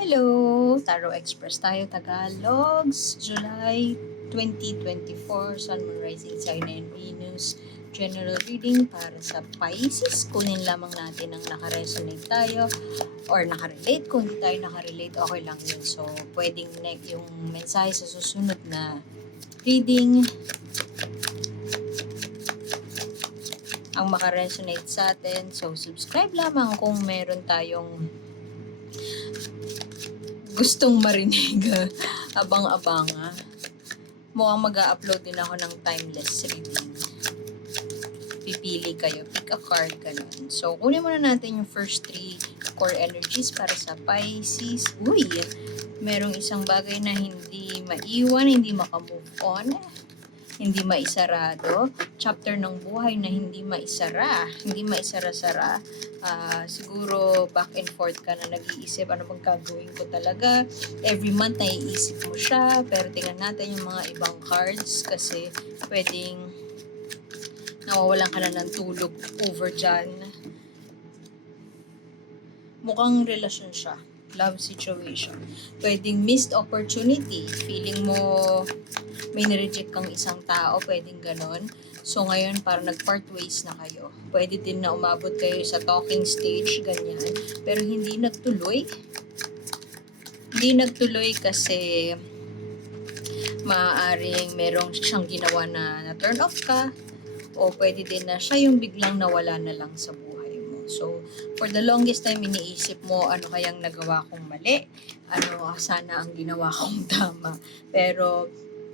Hello! Tarot Express tayo, Tagalogs, July 2024, Sun, Moon, Rising Sign, and Venus. General reading para sa Pisces. Kunin lamang natin ang nakaresonate tayo or nakarelate. Kung hindi tayo nakarelate, okay lang yun. So, pwedeng yung mensahe sa susunod na reading ang makaresonate sa atin. So, subscribe lamang kung meron tayong gustong marinig. Abang-abanga. Mukhang mag-a-upload din ako ng timeless reading. Pipili kayo. Pick a card, ganun. So, kunin muna natin yung first 3 core energies para sa Pisces. Uy! Merong isang bagay na hindi maiwan, hindi makamove on, hindi maisarado. Chapter ng buhay na hindi maisara. Hindi maisara-sara. Siguro back and forth ka na nag-iisip, ano bang gagawin ko talaga. Every month naiisip mo siya. Pero tingnan natin yung mga ibang cards kasi pwedeng nawawalan ka na ng tulog over dyan. Mukhang relasyon siya. Love situation. Pwedeng missed opportunity. Feeling mo may nireject kang isang tao. Pwedeng ganon. So, ngayon, parang nag-part ways na kayo. Pwede din na umabot kayo sa talking stage, ganyan. Pero hindi nagtuloy. Hindi nagtuloy kasi maaaring merong siyang ginawa na turn off ka. O pwede din na siya yung biglang nawala na lang sa buhay mo. So, for the longest time, iniisip mo, ano kayang nagawa kong mali? Ano sana ang ginawa kong tama? Pero,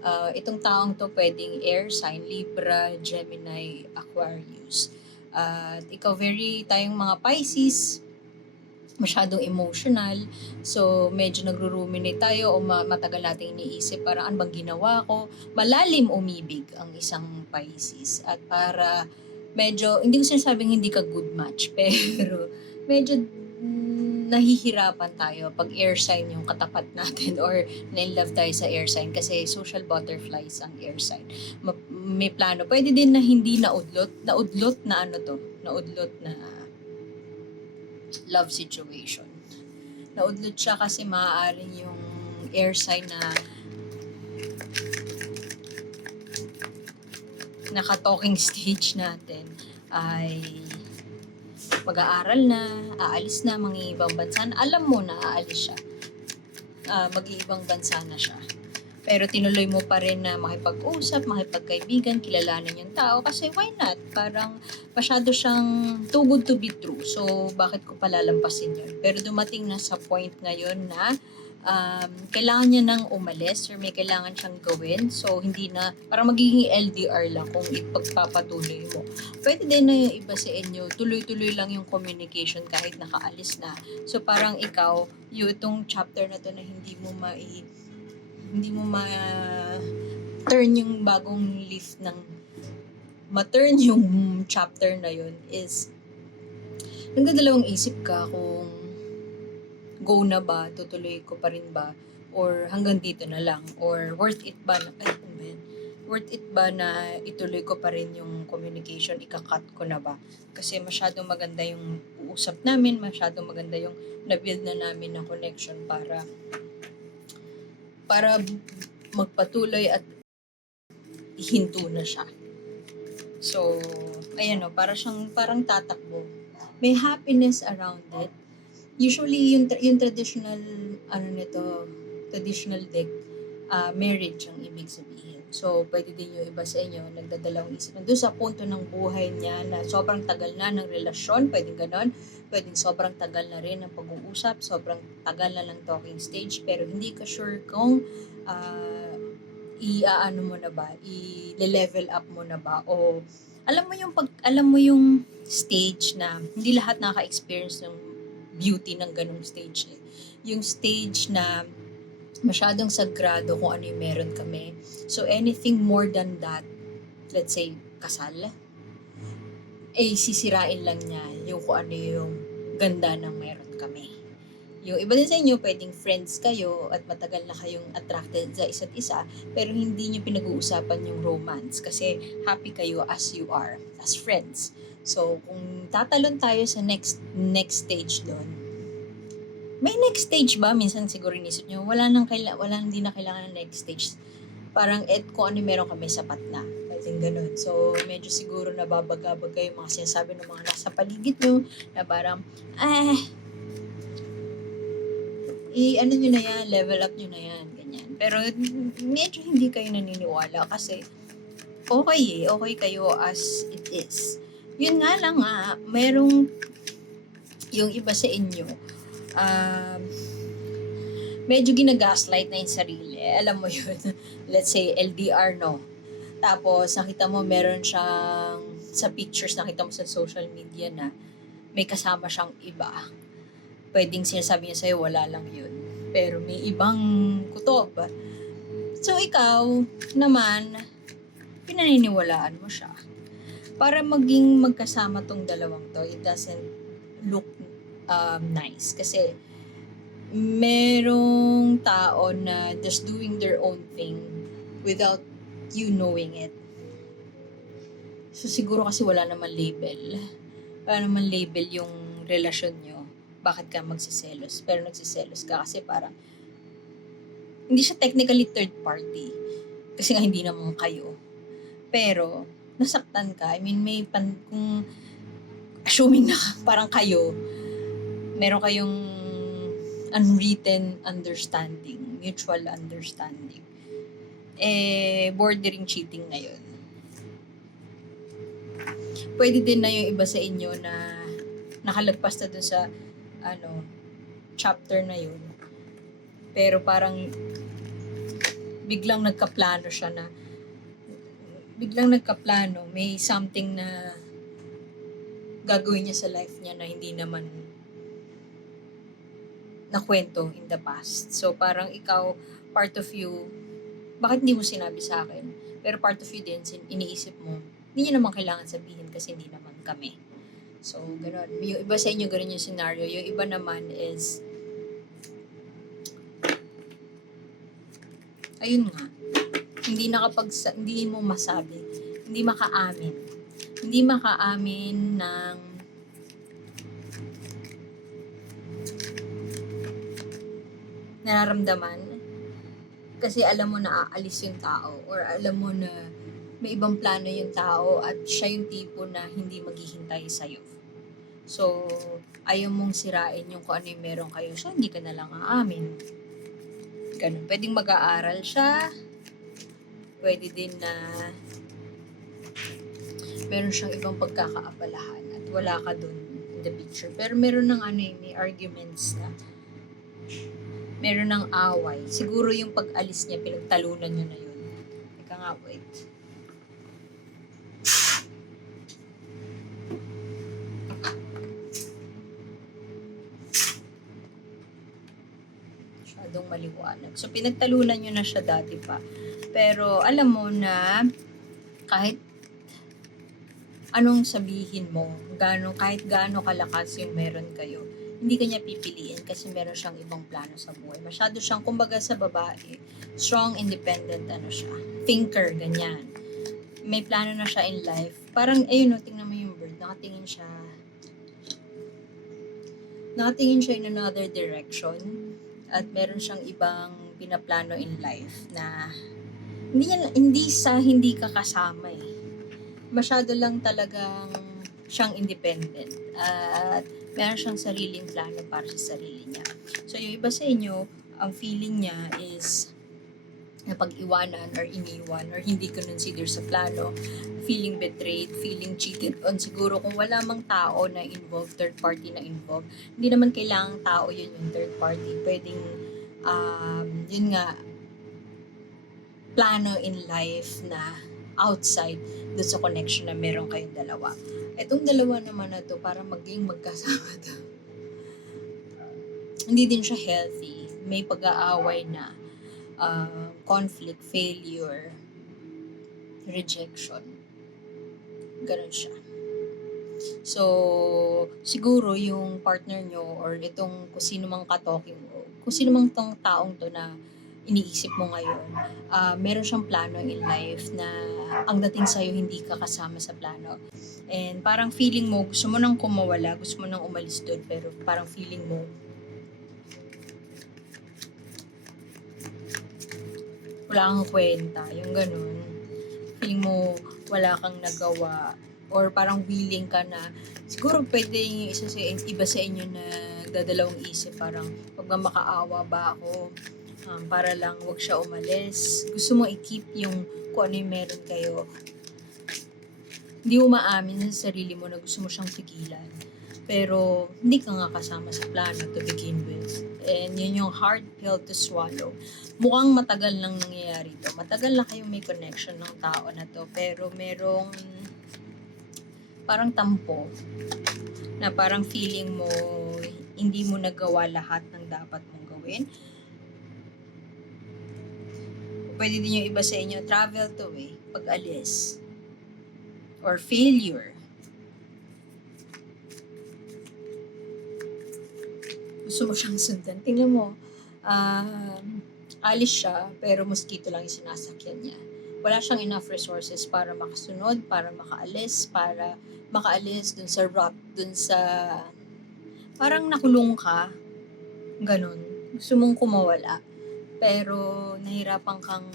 itong taong to pwedeng air sign, Libra, Gemini, Aquarius. At ikaw tayong mga Pisces, masyadong emotional. So, medyo nagro-ruminate tayo o matagal nating iniisip para ano bang ginawa ko. Malalim umibig ang isang Pisces. At para medyo, hindi ko sinasabing hindi ka good match, pero medyo nahihirapan tayo pag air sign yung katapat natin or na-in-love tayo sa air sign kasi social butterflies ang air sign. May plano. Pwede din na hindi naudlot na naudlot na love situation. Naudlot siya kasi maaaring yung air sign na naka-talking stage natin ay mag-aaral na, aalis na, mag-iibang bansa na. Alam mo na aalis siya. Mag-iibang bansa na siya. Pero tinuloy mo pa rin na makipag-usap, makipagkaibigan, kilalanin yung tao. Kasi why not? Parang masyado siyang too good to be true. So, bakit ko palalampasin yun? Pero dumating na sa point ngayon na kailangan niya nang umalis or may kailangan siyang gawin. So, hindi na, parang magiging LDR lang kung ipagpapatuloy mo. Pwede din na yung iba sa inyo, tuloy-tuloy lang yung communication kahit nakaalis na. So, parang ikaw, itong chapter na to na hindi mo ma-turn yung bagong leaf ng ma-turn yung chapter na yun is nagdadalawang isip ka kung go na ba, tutuloy ko pa rin ba, or hanggang dito na lang, or worth it ba na ituloy ko pa rin yung communication, ika-cut ko na ba? Kasi masyadong maganda yung uusap namin, masyadong maganda yung na-build na namin na connection para magpatuloy at ihinto na siya. So, ayan o, parang tatakbo. May happiness around it. Usually, yung traditional, traditional deck, marriage ang ibig sabihin. So, pwede din yung iba sa inyo, nagdadalawang isip. Doon sa punto ng buhay niya na sobrang tagal na ng relasyon, pwedeng ganon. Pwedeng sobrang tagal na rin ng pag-uusap, sobrang tagal na ng talking stage, pero hindi ka sure kung i-aano mo na ba, i-level up mo na ba, o alam mo yung stage na hindi lahat nakaka-experience ng beauty ng ganung stage eh. Yung stage na masyadong sagrado kung ano yung meron kami. So anything more than that, let's say kasal, sisirain lang niya yung kung ano yung ganda ng meron kami. Yung iba din sa inyo, pwedeng friends kayo at matagal na kayong attracted sa isa't isa, pero hindi nyo pinag-uusapan yung romance kasi happy kayo as you are, as friends. So, kung tatalon tayo sa next stage doon, may next stage ba? Minsan siguro inisip nyo, hindi na kailangan ng next stage. Parang kung ano meron kami, sapat na. Pwedeng ganun. So, medyo siguro nababaga-baga yung mga sinasabi ng mga nasa paligid nyo, na parang, ano nyo na yan, level up nyo na yan, ganyan. Pero, medyo hindi kayo naniniwala kasi, okay kayo as it is. Yun nga lang merong, yung iba sa inyo, medyo ginagaslight na yung sarili. Alam mo yun, let's say LDR, no? Tapos, nakita mo meron siyang, sa pictures, nakita mo sa social media na may kasama siyang iba. Pwedeng sinasabi niya sa'yo, wala lang yun. Pero may ibang kutob. So, ikaw naman, pinaniniwalaan mo siya. Para maging magkasama tong dalawang to, it doesn't look nice. Kasi, merong tao na just doing their own thing without you knowing it. So, siguro kasi wala naman label. Wala naman label yung relasyon nyo. Bakit ka magsiselos? Pero nagsiselos ka kasi parang hindi siya technically third party. Kasi nga hindi naman kayo. Pero, nasaktan ka. I mean, kung assuming na parang kayo, meron kayong unwritten understanding, mutual understanding. Bordering cheating na yun. Pwede din na yung iba sa inyo na nakalagpas na dun sa chapter na yun. Pero parang biglang nagkaplano, may something na gagawin niya sa life niya na hindi naman nakwento in the past. So parang ikaw, part of you, bakit hindi mo sinabi sa akin? Pero part of you din, iniisip mo, hindi niya naman kailangan sabihin kasi hindi naman kami. So, gano'n. Yung iba sa inyo, gano'n yung scenario. Yung iba naman is, ayun nga, hindi mo masabi, hindi makaamin ng nararamdaman kasi alam mo na aalis yung tao or alam mo na may ibang plano yung tao at siya yung tipo na hindi maghihintay sa'yo. So, ayaw mong sirain yung kung ano yung meron kayo. So, hindi ka na lang aamin. Ganun. Pwedeng mag-aaral siya. Pwede din na meron siyang ibang pagkakaabalahan at wala ka dun in the picture. Pero meron ng may arguments na meron ng away. Siguro yung pag-alis niya, pinagtalunan niyo na yun. Teka nga, wait. Masyadong maliwanag. So, pinagtalunan niyo na siya dati pa. Pero, alam mo na kahit anong sabihin mo, kahit gaano kalakas yung meron kayo, hindi kanya pipiliin kasi meron siyang ibang plano sa buhay. Masyado siyang, kumbaga sa babae, strong, independent, siya, thinker, ganyan. May plano na siya in life. Parang, ayun, tingnan mo yung bird, nakatingin siya in another direction at meron siyang ibang pinaplano in life na hindi ka kasama Masyado lang talagang siyang independent at meron siyang sariling plano para sa sarili niya. So, yung iba sa inyo, ang feeling niya is napag-iwanan or iniwan or hindi consider sa plano, feeling betrayed, feeling cheated on. Siguro kung wala mang tao na involved, third party na involved, hindi naman kailangang tao yun yung third party. Pwedeng, yun nga, plano in life na outside doon sa connection na meron kayong dalawa. Itong dalawa naman na to, para maging magkasama to, hindi din siya healthy. May pag-aaway na, conflict, failure, rejection. Ganun siya. So, siguro yung partner nyo or itong kung sino mang katoking mo, kung sino mang tong taong to na iniisip mo ngayon, meron siyang plano in life na ang dating sa'yo hindi ka kasama sa plano. And parang feeling mo, gusto mo nang kumawala, gusto mo nang umalis doon, pero parang feeling mo, wala kang kwenta, yung gano'n. Feeling mo wala kang nagawa or parang willing ka na siguro pwede yung iba sa inyo na dadalawang isip parang wag ba makaawa ba ako para lang wag siya umalis. Gusto mo i-keep yung kung ano yung meron kayo. Hindi mo maamin sa sarili mo na gusto mo siyang pigilan. Pero hindi ka nga kasama sa plano to begin with. And yun yung hard pill to swallow. Mukhang matagal nang nangyayari to. Matagal na kayong may connection ng tao na to. Pero merong parang tampo na parang feeling mo hindi mo nagawa lahat ng dapat mong gawin. Pwede din yung iba sa inyo, travel to pag-alis. Or failure. Gusto mo siyang sundan. Tingnan mo, alis siya, pero mosquito lang yung sinasakyan niya. Wala siyang enough resources para makasunod, para makaalis dun sa rock, dun sa parang nakulong ka, ganun. Gusto mong kumawala, pero nahirapan kang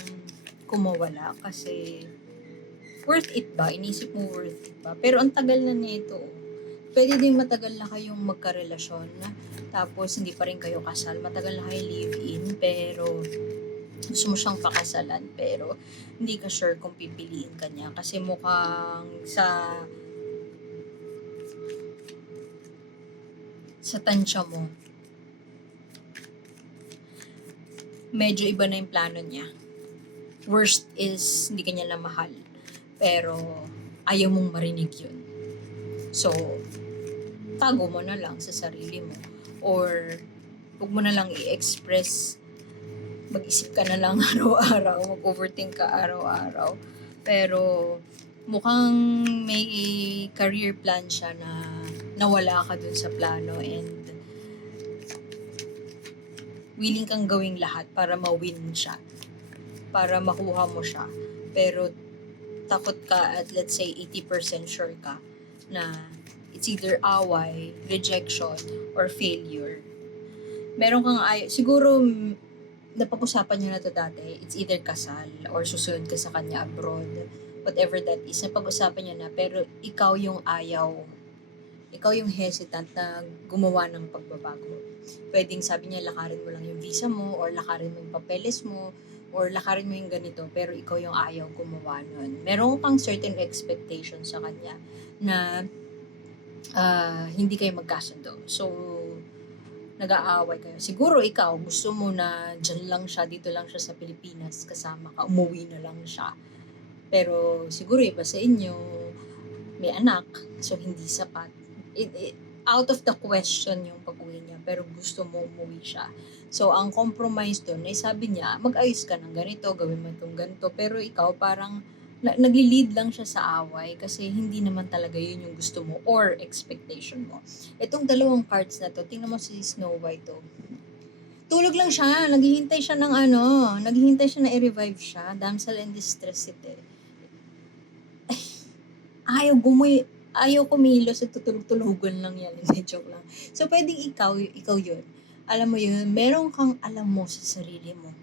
kumawala kasi worth it ba? Inisip mo worth it ba? Pero ang tagal na nito. Pwede din matagal na kayong magkarelasyon, tapos hindi pa rin kayo kasal. Matagal na kayo live-in, pero gusto mo siyang pakasalan, pero hindi ka sure kung pipiliin ka niya. Kasi mukhang sa tansya mo, medyo iba na yung plano niya. Worst is, hindi ka niya na mahal. Pero, ayaw mong marinig yun. So, tago mo na lang sa sarili mo. Or, huwag mo na lang i-express. Mag-isip ka na lang araw-araw. Mag-overthink ka araw-araw. Pero, mukhang may career plan siya na nawala ka dun sa plano and willing kang gawing lahat para ma-win siya. Para makuha mo siya. Pero, takot ka at let's say 80% sure ka na it's either away, rejection, or failure. Meron kang siguro napag-usapan niyo na to dati, it's either kasal or susunod ka sa kanya abroad, whatever that is, napag-usapan niyo na, pero ikaw yung ayaw, ikaw yung hesitant na gumawa ng pagbabago. Pwedeng sabi niya, lakarin mo lang yung visa mo, or lakarin mo yung papeles mo, or lakarin mo yung ganito, pero ikaw yung ayaw gumawa nun. Meron kang certain expectation sa kanya na hindi kayo magkasundo. So, nag-aaway kayo. Siguro ikaw, gusto mo na dyan lang siya, dito lang siya sa Pilipinas, kasama ka, umuwi na lang siya. Pero siguro iba sa inyo, may anak, so hindi sapat. Out of the question yung pag-uwi niya, pero gusto mo umuwi siya. So, ang compromise doon ay sabi niya, mag-ayos ka ng ganito, gawin mo itong ganito, pero ikaw parang nagli-lead lang siya sa away kasi hindi naman talaga yun yung gusto mo or expectation mo. Itong dalawang cards na to, tingnan mo si Snow White to. Tulog lang siya, naghihintay siya na i-revive siya. Damsel in distress ito. Ayaw kumilos at tutulog-tulugan lang yan. Hindi, joke lang. So, pwedeng ikaw yun. Alam mo yun, meron kang alam mo sa sarili mo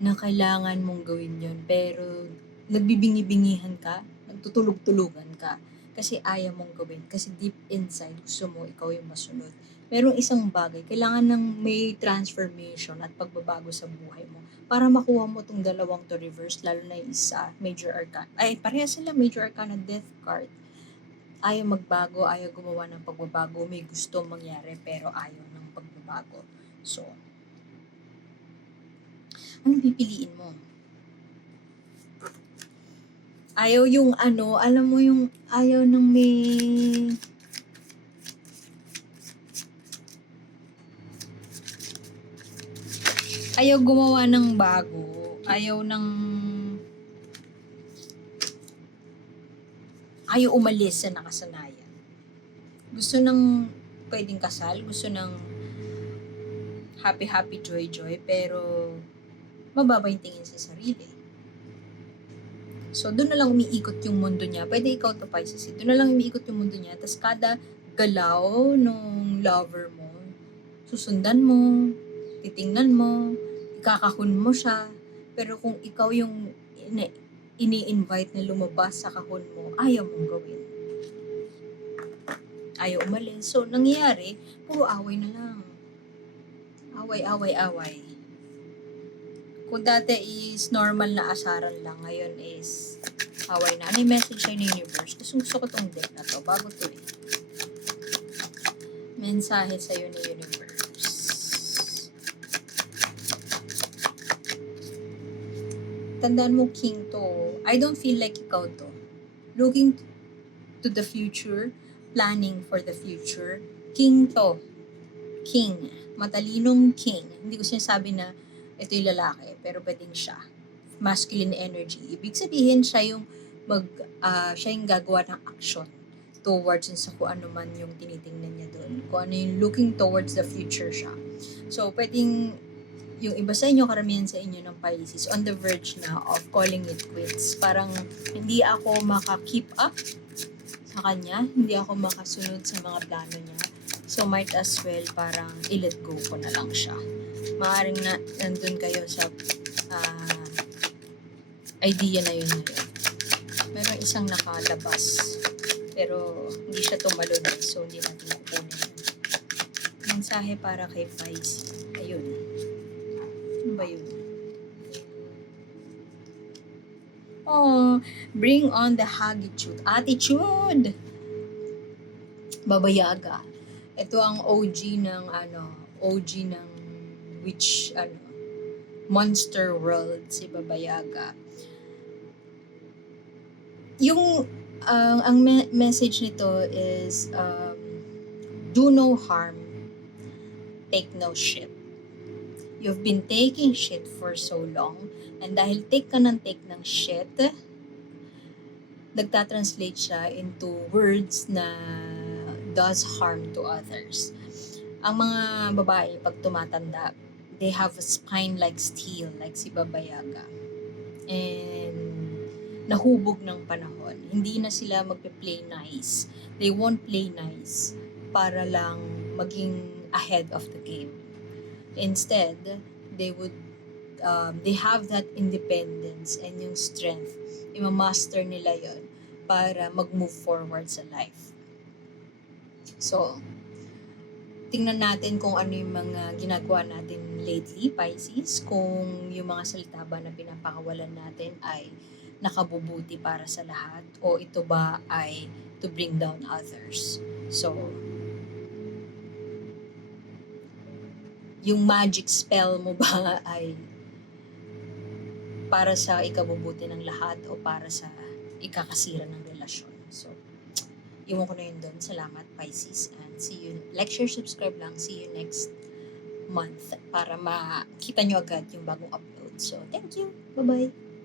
na kailangan mong gawin yun. Pero, nagbibingi-bingihan ka, nagtutulog-tulugan ka, kasi ayaw mong gawin. Kasi deep inside, gusto mo ikaw yung masunod. Merong isang bagay, kailangan ng may transformation at pagbabago sa buhay mo para makuha mo tong dalawang to reverse, lalo na yung isa, major arcana. Ay, pareha sila, major arcana, death card. Ayaw magbago, ayaw gumawa ng pagbabago, may gusto mangyari pero ayaw ng pagbabago. So, ano pipiliin mo? Ayaw yung alam mo yung ayaw ng may ayaw gumawa ng bago, ayaw umalis sa nakasanayan. Gusto ng pwedeng kasal, gusto ng happy, joy, pero mababa yung tingin sa sarili. So, doon na lang umiikot yung mundo niya. Pwede ikaw to Pisces. Doon na lang umiikot yung mundo niya. Tapos kada galaw nung lover mo, susundan mo, titingnan mo, ikakahon mo siya. Pero kung ikaw yung ini-invite na lumabas sa kahon mo, ayaw mong gawin. Ayaw umalis. So, nangyayari, puro away na lang. Away, away, away. Kung dati is normal na asaran lang, ngayon is away na. Ano yung message sa'yo ng universe? Gusto ko tong deck na to. Bago to eh. Mensahe sa'yo ng universe. Tandaan mo, king to. I don't feel like ikaw to. Looking to the future, planning for the future. King to. King. Matalinong king. Hindi ko sinasabi na ito yung lalaki, pero pwedeng siya. Masculine energy. Ibig sabihin, siya yung siya yung gagawa ng action towards sa kung ano man yung tinitingnan niya doon. Kung ano yung looking towards the future siya. So, pwedeng yung iba sa inyo, karamihan sa inyo ng Pisces, on the verge na of calling it quits. Parang hindi ako maka-keep up sa kanya, hindi ako makasunod sa mga plano niya. So, might as well parang i-let go ko na lang siya. Maaring na nandun kayo sa idea na yun ngayon. Meron isang nakalabas, pero hindi siya tumalon, so hindi natin kukunin. Mensahe para kay Pisces. Ayun. Ano ba yun? Oh, bring on the attitude. Babayaga. Ito ang OG ng witch, monster world, si Babayaga. Yung, ang message nito is, do no harm, take no shit. You've been taking shit for so long, and dahil take ng shit, nagtatranslate siya into words na does harm to others. Ang mga babae, pag tumatanda, they have a spine like steel, like si Babayaga. And nahubog ng panahon. Hindi na sila magpe-play nice. They won't play nice para lang maging ahead of the game. Instead, they have that independence and yung strength. Ima-master nila yon para mag-move forward sa life. So, tingnan natin kung ano yung mga ginagawa natin lately, Pisces. Kung yung mga salita ba na pinapakawalan natin ay nakabubuti para sa lahat o ito ba ay to bring down others. So, yung magic spell mo ba ay para sa ikabubuti ng lahat o para sa ikakasira ng relasyon. So, iwan ko na yun doon. Salamat, Pisces. And see you. Like, share, subscribe lang. See you next month para makita nyo agad yung bagong upload. So, thank you. Bye-bye.